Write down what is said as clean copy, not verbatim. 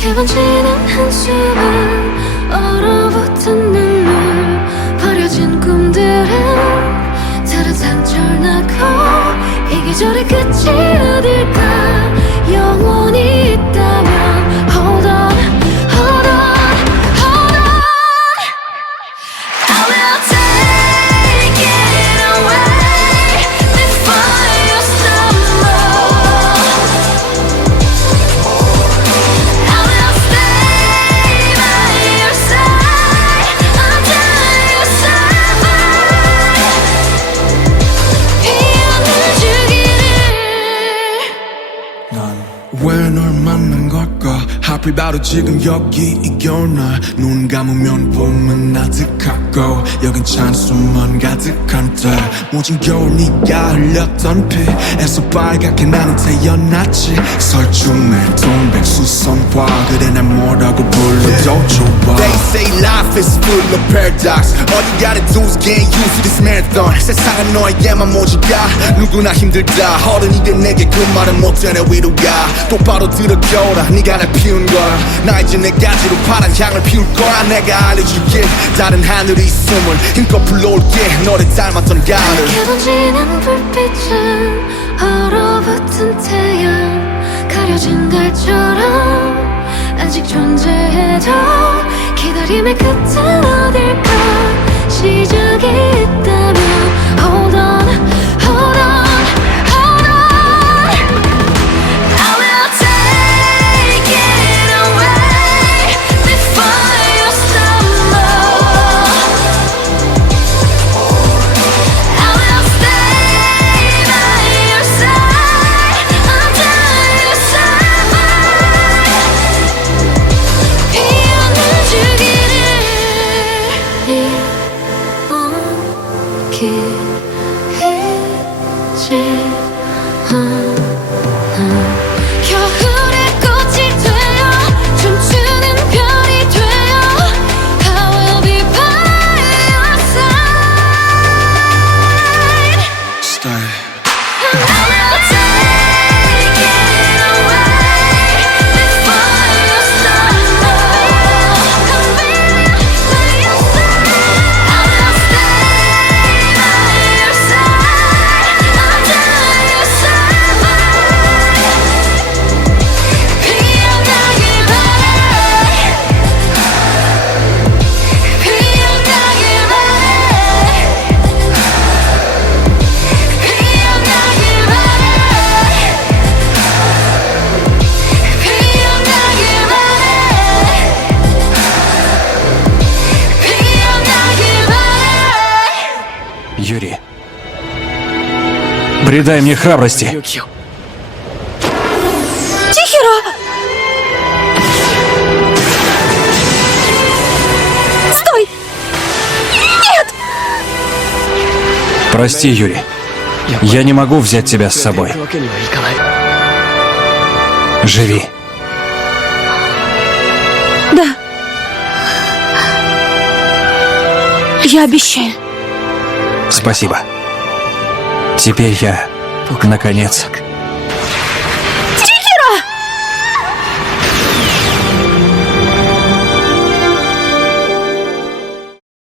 가볍게 번지는 한숨은 얼어붙은 눈물 버려진 꿈들은 다른 상처를 낳고 이 계절의 끝이 어딜까 영원히 있다면 Hold on, hold on, hold on I will take it away before you stumble I will stay by your side until you survive 피어나 주기를 난 왜 널 만난 걸까 하필 바로 지금 여기 이 겨울날 눈 감으면 봄은 아득하고 여긴 찬수만 가득한 때 모진 겨울 네가 흘렸던 피에서 빨갛게 나는 태어났지 설중에 동백수선화 그래 난 뭐라고 불러도 좋아 They say life is full of paradox All you gotta do is get used to this marathon 세상은 너에게만 모질까 누구나 힘들다 어른이 된 내게 그 말은 못되네 위로가 똑바로 들어겨라 네가 날 피운 거야 나 이제 내 가지로 파란 향을 피울 거야 내가 알려줄게 다른 하늘의 숨을 힘껏 불러올게 너를 닮았던 가을 가볍게 번지는 불빛은 얼어붙은 태양 가려진 달처럼 아직 존재해도 기다림의 끝은 어딜까 시작이 있다면 Hold on, hold on, hold on I will take it away before you stumble I will stay by your side until you survive 피어나 주기를 이번기지 겨울의 꽃이 되어 춤추는 별이 되어 I will be by your side Stay I will take it away before you stumble Come by your side I will stay by your side until you survive 피어나길 바래 피어나길 바래 피어나길 바래 피어나길 바래 피어나길 바래 Юрий, придай мне храбрости. Чихиро! Стой! Нет! Прости, Юрий. Я не могу взять тебя с собой. Живи. Да. Я обещаю. Спасибо. Теперь я, наконец,